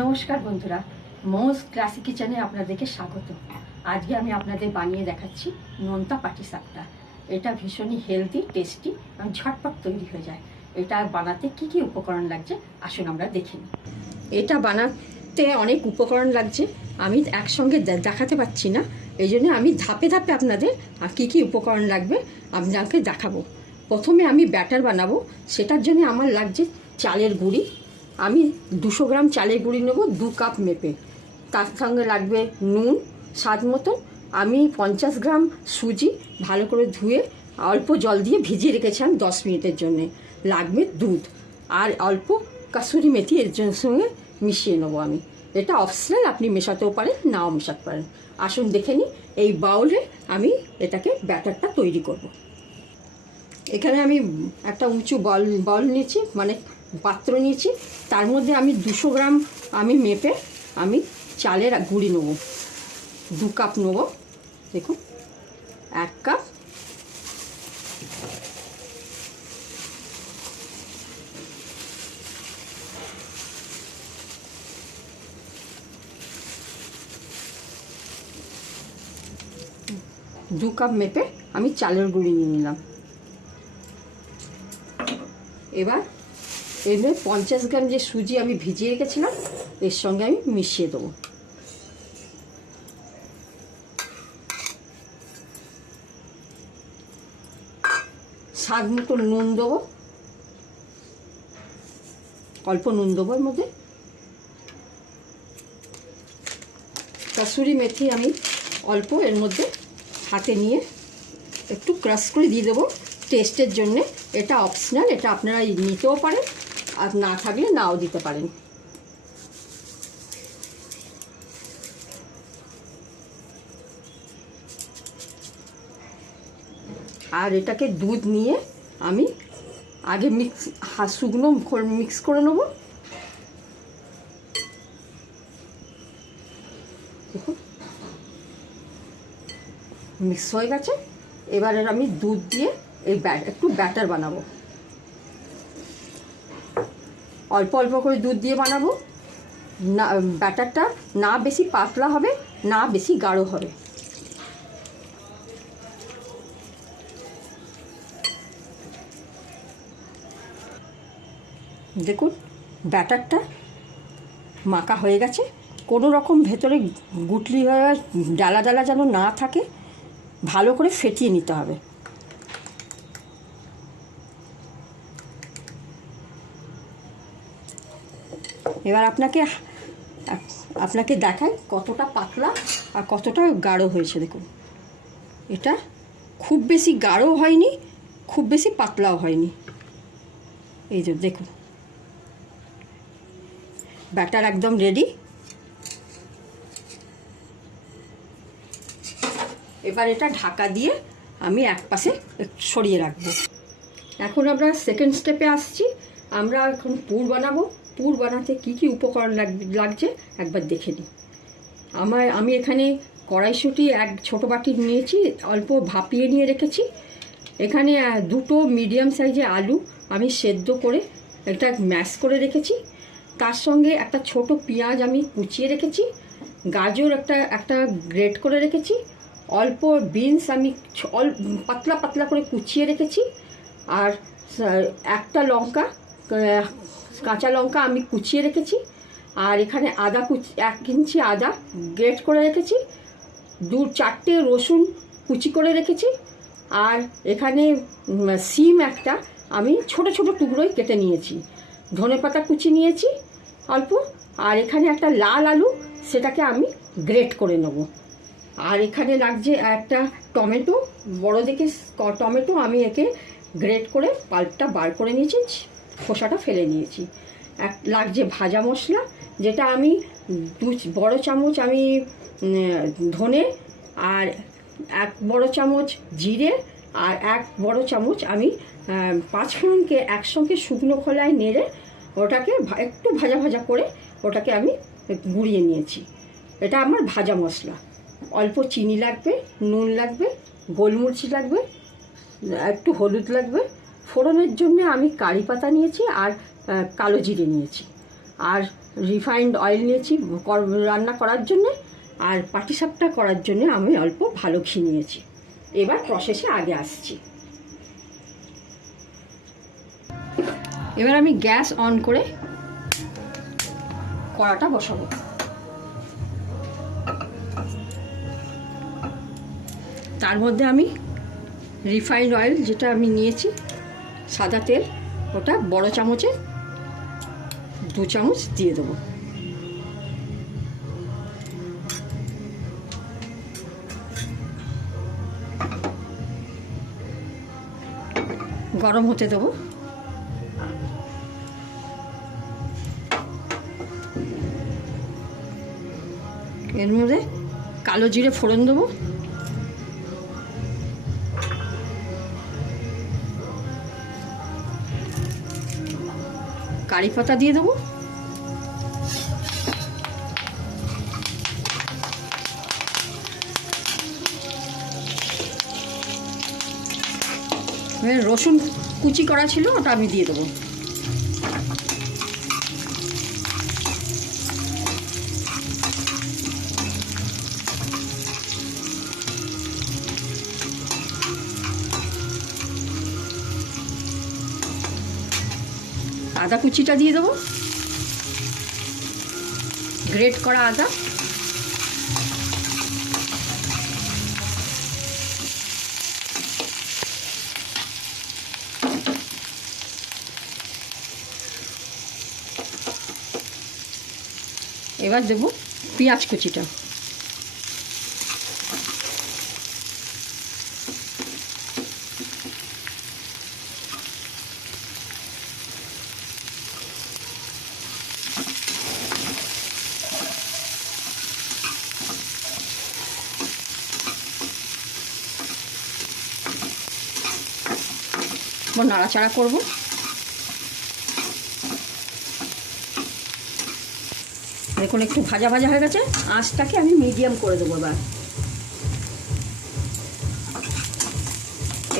নমস্কার বন্ধুরা, মোজ ক্লাসিক কিচেনে আপনাদেরকে স্বাগত। আজকে আমি আপনাদের বানিয়ে দেখাচ্ছি নোনতা পাটিসাপটা। এটা ভীষণই হেলদি, টেস্টি এবং ঝটপট তৈরি হয়ে যায়। এটা বানাতে কি কি উপকরণ লাগছে আসুন আমরা দেখে নিই। এটা বানাতে অনেক উপকরণ লাগছে, আমি একসঙ্গে দেখাতে পারছি না, এই জন্য আমি ধাপে ধাপে আপনাদের কি কি উপকরণ লাগবে আপনাকে দেখাবো। প্রথমে আমি ব্যাটার বানাবো, সেটার জন্য আমার লাগছে চালের গুঁড়ি। আমি 200 গ্রাম চালের গুঁড়ি নেব 2 কাপ মেপে। তার সঙ্গে লাগবে নুন স্বাদ মতন। আমি 50 গ্রাম সুজি ভালো করে ধুয়ে অল্প জল দিয়ে ভিজিয়ে রেখেছিলাম 10 মিনিটের জন্যে। লাগবে দুধ আর অল্প কাসুরি মেথি এর সঙ্গে মিশিয়ে নেবো আমি। এটা অপশনাল, আপনি মেশাতেও পারেন, নাও মেশাতে পারেন। আসুন দেখে নিই এই বাউলে আমি এটাকে ব্যাটারটা তৈরি করব। এখানে আমি একটা উঁচু বল নিয়েছি, মানে পাত্র নিয়েছি। তার মধ্যে আমি 200 গ্রাম আমি মেপে আমি চালের গুঁড়ি নেব। 2 কাপ নেব, দেখুন 1 কাপ। দু কাপ মেপে আমি চালের গুঁড়ি নিয়ে নিলাম। এবার এর 50 গ্রাম যে সুজি আমি ভিজিয়ে রেখেছিলাম এর সঙ্গে আমি মিশিয়ে দেবো। স্বাদ মতো নুন দেবো, অল্প নুন দেবো এর মধ্যে। কাসুরি মেথি আমি অল্প এর মধ্যে হাতে নিয়ে একটু ক্রাশ করে দিয়ে দেবো টেস্টের জন্যে। এটা অপশনাল, এটা আপনারা নিতেও পারেন আর না থাকলে নাও দিতে পারেন। আর এটাকে দুধ নিয়ে আমি আগে শুকনো মিক্স করে নেব। দেখুন মিক্স হয়ে গেছে। এবারে আমি দুধ দিয়ে এই একটু ব্যাটার বানাবো। অল্প অল্প করে দুধ দিয়ে বানাবো, না ব্যাটারটা না বেশি পাতলা হবে না বেশি গাঢ় হবে। দেখুন ব্যাটারটা মাখা হয়ে গেছে। কোনো রকম ভেতরে গুটলি হয়ে ডালা ডালা যেন না থাকে, ভালো করে ফেটিয়ে নিতে হবে। এবার আপনাকে দেখাই কতটা পাতলা আর কতটা গাঢ় হয়েছে। দেখুন এটা খুব বেশি গাঢ় হয়নি, খুব বেশি পাতলাও হয়নি। এই যে দেখুন ব্যাটার একদম রেডি। এবার এটা ঢাকা দিয়ে আমি এক পাশে সরিয়ে রাখবো। এখন আমরা সেকেন্ড স্টেপে আসছি। আমরা এখন পুর বানাবো। পুর বানাতে কি কি উপকরণ লাগছে একবার দেখে নিই। আমি এখানে কড়াইশুঁটি এক ছোটো বাটি নিয়েছি, অল্প ভাপিয়ে নিয়ে রেখেছি। এখানে 2টো মিডিয়াম সাইজে আলু আমি সেদ্ধ করে এটা ম্যাশ করে রেখেছি। তার সঙ্গে একটা ছোট পেঁয়াজ আমি কুচিয়ে রেখেছি। গাজর একটা গ্রেট করে রেখেছি। অল্প বিনস আমি পাতলা পাতলা করে কুচিয়ে রেখেছি। আর একটা লঙ্কা, কাঁচা লঙ্কা আমি কুচিয়ে রেখেছি। আর এখানে আদা 1 ইঞ্চি আদা গ্রেট করে রেখেছি। 4টে রসুন কুচি করে রেখেছি। আর এখানে সিম একটা আমি ছোট ছোট টুকরোয় কেটে নিয়েছি। ধনেপাতা কুচি নিয়েছি অল্প। আর এখানে একটা লাল আলু, সেটাকে আমি গ্রেট করে নেব। আর এখানে লাগছে একটা টমেটো, বড় দেখে টমেটো, আমি একে গ্রেট করে পাল্পটা বার করে নিয়েছি, খোসাটা ফেলে নিয়েছি। লাগছে ভাজা মশলা, যেটা আমি 2 বড় চামচ আমি ধনে, আর 1 বড় চামচ জিরে, আর 1 বড় চামচ আমি 5 ফোড়নকে একসঙ্গে শুকনো খোলায় নেড়ে ওটাকে একটু ভাজা ভাজা করে ওটাকে আমি গুঁড়িয়ে নিয়েছি। এটা আমার ভাজা মশলা। অল্প চিনি লাগবে, নুন লাগবে, গোলমরিচ লাগবে, একটু হলুদ লাগবে। ফোড়নের জন্য আমি কারি পাতা নিয়েছি আর কালো জিরে নিয়েছি। আর রিফাইন্ড অয়েল নিয়েছি রান্না করার জন্যে, আর পাটিসাপটা করার জন্য আমি অল্প ভালো ঘি নিয়েছি। এবার প্রসেসে আগে আসছি। এবার আমি গ্যাস অন করে কড়াটা বসাবো। তার মধ্যে আমি রিফাইন্ড অয়েল যেটা আমি নিয়েছি, সাদা তেল, ওটা বড় চামচে 2 চামচ দিয়ে দেবো। গরম হতে দেবো। এর মধ্যে কালো জিরে ফোড়ন দেবো, কারি পাতা দিয়ে দেবো, রসুন কুচি করা ছিল ওটা আমি দিয়ে দেবো। আদা কুচিটা দিয়ে দেবো, গ্রেট করা আদা, এবার দেবো পেঁয়াজ কুচিটা, নাড়াচাড়া করবো। দেখুন একটু ভাজা ভাজা হয়ে গেছে, আঁচটাকে আমি মিডিয়াম করে দেবো।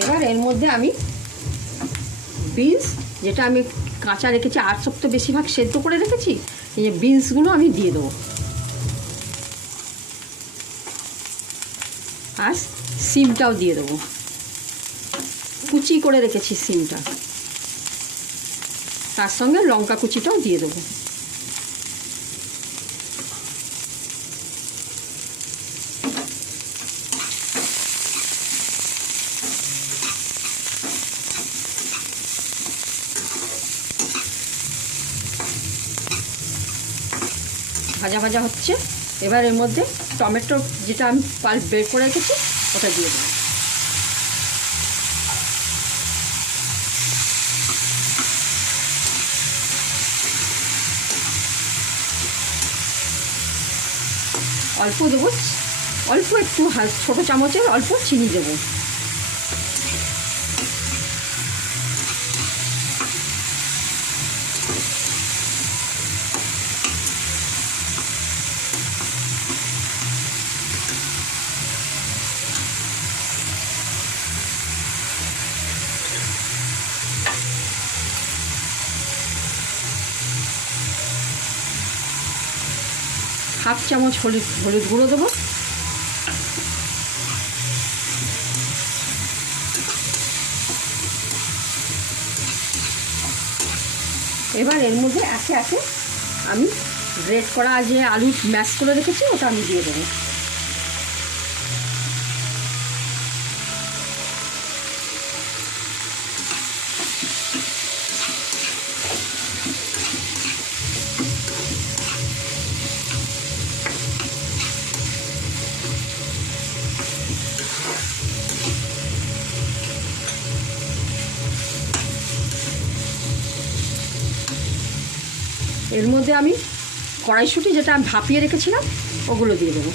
এবার এর মধ্যে আমি বিনস, যেটা আমি কাঁচা রেখেছি, 8 সপ্তাহ বেশিরভাগ সেদ্ধ করে রেখেছি, এই যে বিনসগুলো আমি দিয়ে দেবো। আর সিমটাও দিয়ে দেবো, কুচি করে রেখেছি সিমটা, তার সঙ্গে লঙ্কা কুচিটাও দিয়ে দেবো। ভাজা ভাজা হচ্ছে। এবার এর মধ্যে টমেটো যেটা আমি পাল্প বের করে রেখেছি ওটা দিয়ে দেবো। অল্প দেবো, অল্প একটু ছোটো চামচের অল্প চিনি দেবো। হাফ চামচ হলুদ গুঁড়ো দেবো, এবার এর মধ্যে একে একে আমি গ্রেট করা যে আলু ম্যাশ করে রেখেছি ওটা আমি দিয়ে দেবো। এর মধ্যে আমি কড়াইশুঁটি যেটা আমি ভাপিয়ে রেখেছিলাম ওগুলো দিয়ে দেবো।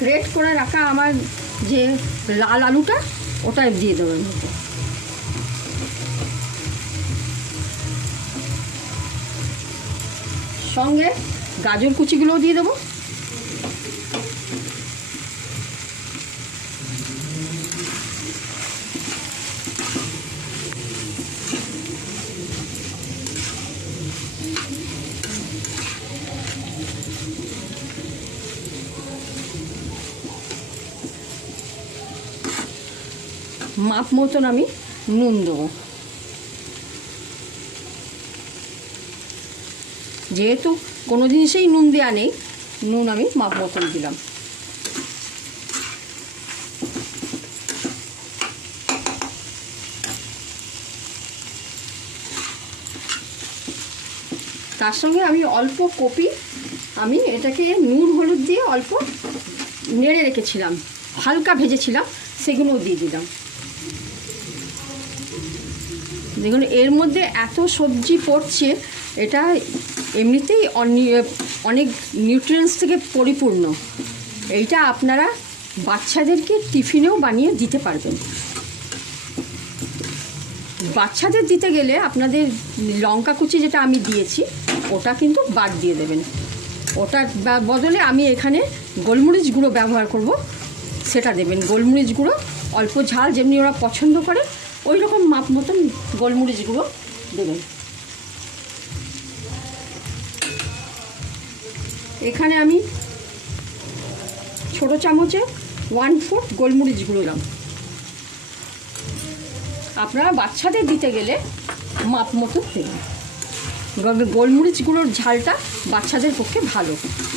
গ্রেট করে রাখা আমার যে লাল আলুটা ওটা দিয়ে দেবো এর মধ্যে। সঙ্গে গাজর কুচিগুলোও দিয়ে দেবো। মাপ মতন আমি নুন দেবো। যেহেতু কোনো জিনিসেই নুন দেওয়া নেই, নুন আমি মাপ মতন দিলাম। তার সঙ্গে আমি অল্প কপি, আমি এটাকে নুন হলুদ দিয়ে অল্প নেড়ে রেখেছিলাম, হালকা ভেজেছিলাম, সেগুলোও দিয়ে দিলাম। দেখুন এর মধ্যে এত সবজি পড়ছে, এটা এমনিতেই অনেক নিউট্রিয়েন্টস থেকে পরিপূর্ণ। এইটা আপনারা বাচ্চাদেরকে টিফিনেও বানিয়ে দিতে পারবেন। বাচ্চাদের দিতে গেলে আপনাদের লঙ্কা কুচি যেটা আমি দিয়েছি ওটা কিন্তু বাদ দিয়ে দেবেন। ওটার বদলে আমি এখানে গোলমরিচ গুঁড়ো ব্যবহার করব, সেটা দেবেন। গোলমরিচ গুঁড়ো অল্প ঝাল যেমনি ওরা পছন্দ করে ওই রকম মাপ মতন গোলমরিচ গুঁড়ো দেবেন। এখানে আমি ছোটো চামচে 1/4 গোলমরিচ গুঁড়ো দিলাম। আপনারা বাচ্চাদের দিতে গেলে মাপ মতো দেবেন। গোলমরিচ গুঁড়োর ঝালটা বাচ্চাদের পক্ষে ভালো,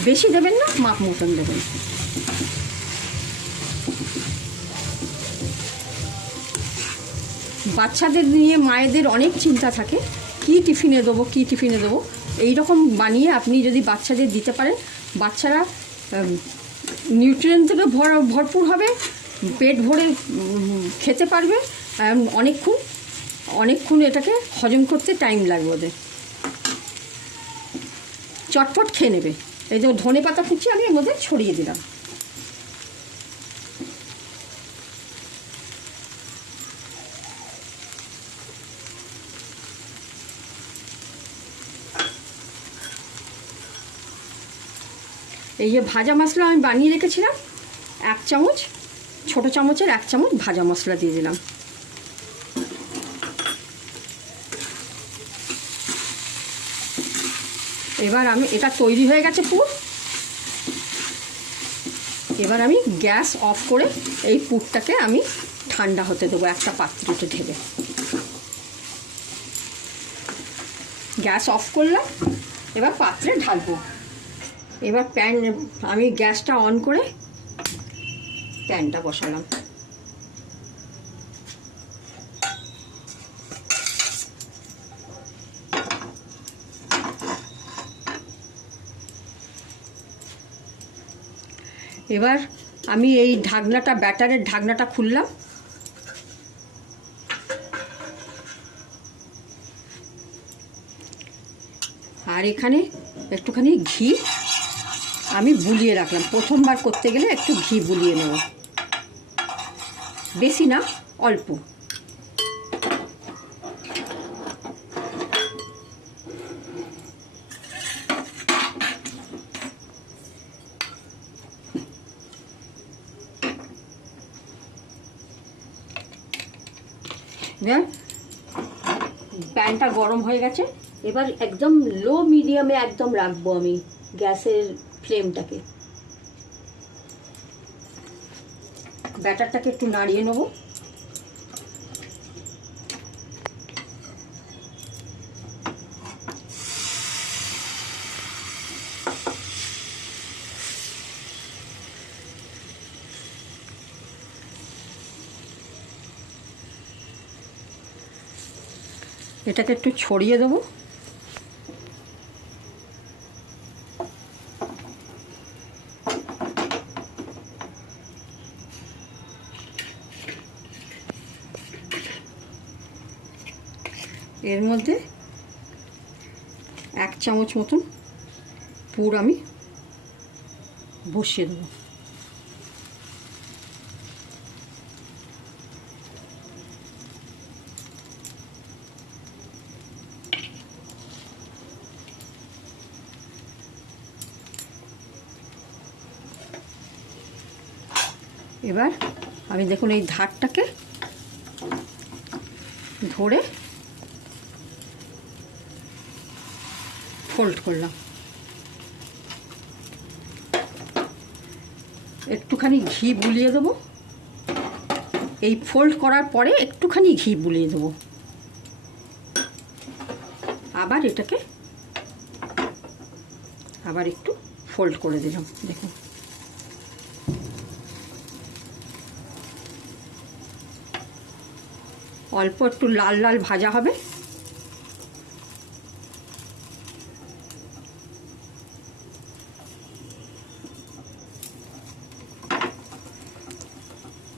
বেশি দেবেন না, মাপ মতন দেবেন। বাচ্চাদের নিয়ে মায়েদের অনেক চিন্তা থাকে, কী টিফিনে দেবো, কী টিফিনে দেবো। এই রকম বানিয়ে আপনি যদি বাচ্চাদের দিতে পারেন, বাচ্চারা নিউট্রিয়েন্ট থেকে ভরপুর হবে, পেট ভরে খেতে পারবে। অনেকক্ষণ এটাকে হজম করতে টাইম লাগবে ওদের, চটপট খেয়ে নেবে। এই যে ধনে পাতা কুচি আমি এর মধ্যে ছড়িয়ে দিলাম। এই যে ভাজা মশলা আমি বানিয়ে রেখেছিলাম, 1 চামচ, ছোটো চামচের 1 চামচ ভাজা মশলা দিয়ে দিলাম। এবার আমি এটা তৈরি হয়ে গেছে পুর। এবার আমি গ্যাস অফ করে এই পুরটাকে আমি ঠান্ডা হতে দেবো একটা পাত্রতে ঢেলে। গ্যাস অফ করলাম, এবার পাত্রে ঢালবো। এবার আমি গ্যাসটা অন করে প্যানটা বসালাম। এবার আমি এই ঢাকনাটা, ব্যাটারের ঢাকনাটা খুললাম। আর এখানে একটুখানি ঘি আমি বুলিয়ে রাখলাম। প্রথমবার করতে গেলে একটু ঘি বুলিয়ে নেব, বেশি না, অল্প। প্যানটা গরম হয়ে গেছে। এবার একদম লো মিডিয়ামে একদম রাখবো আমি গ্যাসের ফ্লেমটাকে। ব্যাটারটাকে একটু নাড়িয়ে নেব। এটাকে একটু ছড়িয়ে দেবো। এর মধ্যে 1 চামচ মতন পুর আমি বসিয়ে দেবো। এবার আমি দেখুন এই ধারটাকে ধরে ফোল্ড করলাম, একটুখানি ঘি বুলিয়ে দেবো। এই ফোল্ড করার পরে একটুখানি ঘি বুলিয়ে দেবো, আবার এটাকে আবার একটু ফোল্ড করে দিলাম। দেখুন অল্প একটু লাল লাল ভাজা হবে।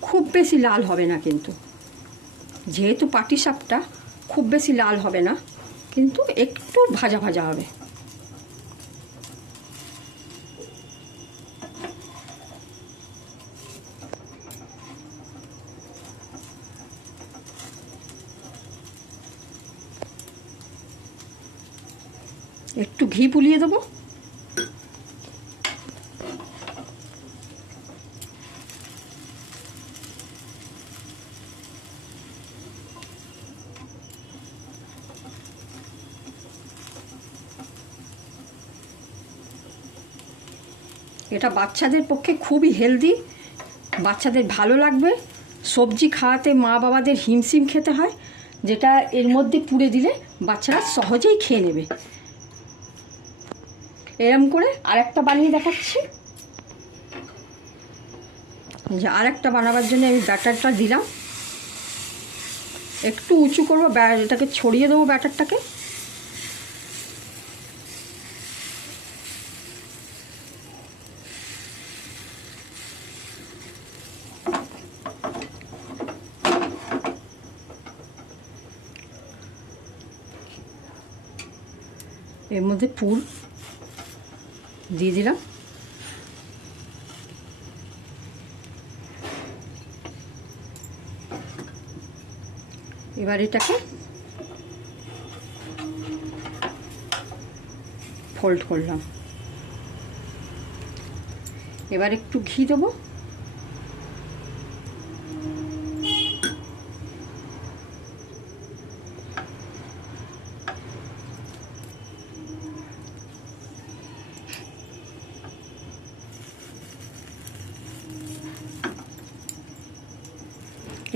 খুব বেশি লাল হবে না কিন্তু, যেহেতু পাটিসাপটা খুব বেশি লাল হবে না, কিন্তু একটু ভাজা ভাজা হবে। একটু ঘি বুলিয়ে দেবো। এটা বাচ্চাদের পক্ষে খুবই হেলদি, বাচ্চাদের ভালো লাগবে। সবজি খাওয়াতে মা বাবাদের হিমশিম খেতে হয়, যেটা এর মধ্যে পুড়ে দিলে বাচ্চারা সহজেই খেয়ে নেবে। এরম করে আরেকটা বানিয়ে দেখাচ্ছি। যে আরেকটা বানাবার জন্য আমি ব্যাটারটা দিলাম, একটু উঁচু করবো, এটাকে ছড়িয়ে দেবো ব্যাটারটাকে। এর মধ্যে পুর দিয়ে দিলাম। এবার এটাকে ফোল্ড করলাম। এবার একটু ঘি দেবো।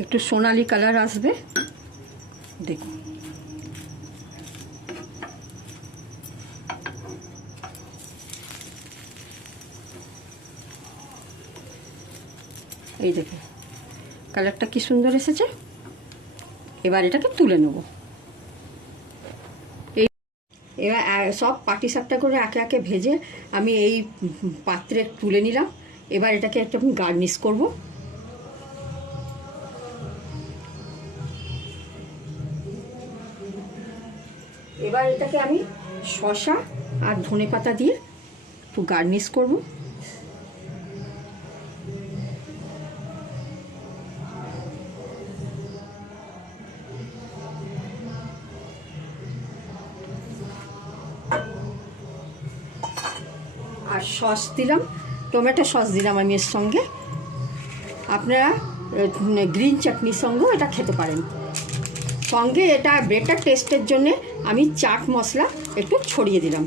একটু সোনালি কালার আসবে, দেখুন। এই দেখুন কালারটা কি সুন্দর এসেছে। এবার এটাকে তুলে নেব। এবার সব পাটিসাপটা করে একে একে ভেজে আমি এই পাত্রে তুলে নিলাম। এবার এটাকে একটু গার্নিশ করব। এবার এটাকে আমি শসা আর ধনেপাতা দিয়ে একটু গার্নিশ করব। আর সস দিলাম, টমেটো সস দিলাম আমি এর সঙ্গে। আপনারা গ্রিন চাটনির সঙ্গেও এটা খেতে পারেন। সঙ্গে এটা বেটার টেস্টের জন্যে আমি চাট মশলা একটু ছড়িয়ে দিলাম।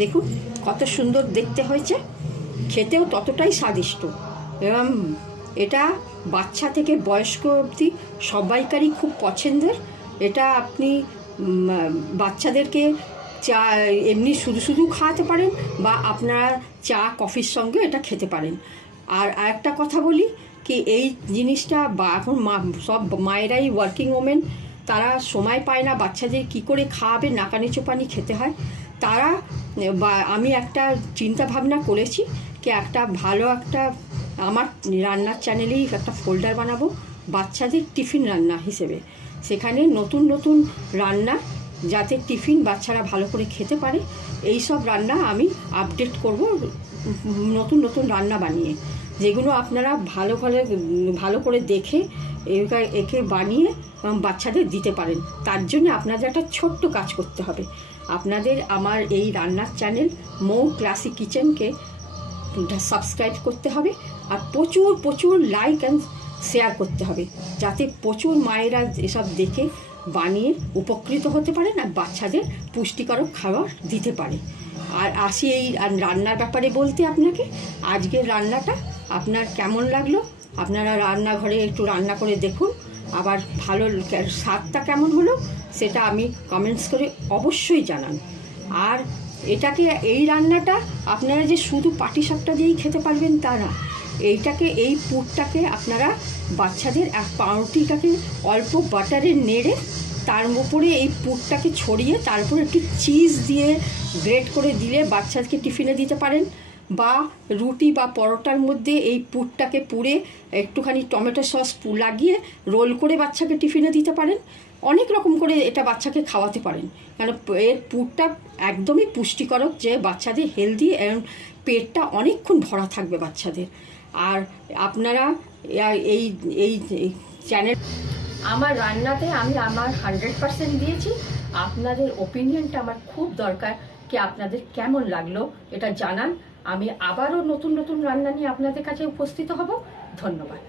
দেখুন কত সুন্দর দেখতে হয়েছে, খেতেও ততটাই স্বাদিষ্ট। এবং এটা বাচ্চা থেকে বয়স্ক অবধি সবাইকারই খুব পছন্দের। এটা আপনি বাচ্চাদেরকে চা এমনি শুধু শুধু খাওয়াতে পারেন, বা আপনারা চা কফির সঙ্গে এটা খেতে পারেন। আর আরেকটা কথা বলি কি, এই জিনিসটা এখন সব মায়েরাই ওয়ার্কিং ওমেন, তারা সময় পায় না বাচ্চাদের কি করে খাওয়াবে, নাকানি চোপানি খেতে হয়। তারা আমি একটা চিন্তা ভাবনা করেছি কি একটা ভালো একটা আমার রান্নার চ্যানেলেই একটা ফোল্ডার বানাবো বাচ্চাদের টিফিন রান্না হিসেবে। সেখানে নতুন নতুন রান্না, যাতে টিফিন বাচ্চারা ভালো করে খেতে পারে, এই সব রান্না আমি আপডেট করব নতুন নতুন রান্না বানিয়ে। যেগুলো আপনারা ভালো করে দেখে একে বানিয়ে বাচ্চাদের দিতে পারেন। তার জন্য আপনাদের একটা ছোট্ট কাজ করতে হবে। আপনাদের আমার এই রান্নার চ্যানেল মৌ ক্লাসিক কিচেনকে সাবস্ক্রাইব করতে হবে, আর প্রচুর প্রচুর লাইক অ্যান্ড শেয়ার করতে হবে, যাতে প্রচুর মায়েরা এসব দেখে বানিয়ে উপকৃত হতে পারেন আর বাচ্চাদের পুষ্টিকর খাবার দিতে পারে। আর আসি এই রান্নার ব্যাপারে বলতে আপনাকে, আজকের রান্নাটা আপনার কেমন লাগলো আপনারা রান্নাঘরে একটু রান্না করে দেখুন, আবার ভালো স্বাদটা কেমন হলো সেটা আমি কমেন্টস করে অবশ্যই জানান। আর এটাকে এই রান্নাটা আপনারা যে শুধু পাটিসাপটা দিয়েই খেতে পারবেন তা না, এই পুরটাকে আপনারা বাচ্চাদের পাউরুটিটাকে অল্প বাটারে নেড়ে তার উপরে এই পুরটাকে ছড়িয়ে তারপরে একটু চিজ দিয়ে গ্রেট করে দিলে বাচ্চাকে টিফিনে দিতে পারেন, বা রুটি বা পরোটার মধ্যে এই পুরটাকে পুড়ে একটুখানি টমেটো সস লাগিয়ে রোল করে বাচ্চাকে টিফিনে দিতে পারেন। অনেক রকম করে এটা বাচ্চাকে খাওয়াতে পারেন, কারণ এর পুরটা একদমই পুষ্টিকরক, যে বাচ্চাদের হেলদি এবং পেটটা অনেকক্ষণ ভরা থাকবে বাচ্চাদের। আর আপনারা এই এই চ্যানেল আমার রান্নাতে আমি আমার 100% দিয়েছি। আপনাদের ওপিনিয়নটা আমার খুব দরকার, কি আপনাদের কেমন লাগলো এটা জানান। আমি আবারও নতুন নতুন রান্না নিয়ে আপনাদের কাছে উপস্থিত হব। ধন্যবাদ।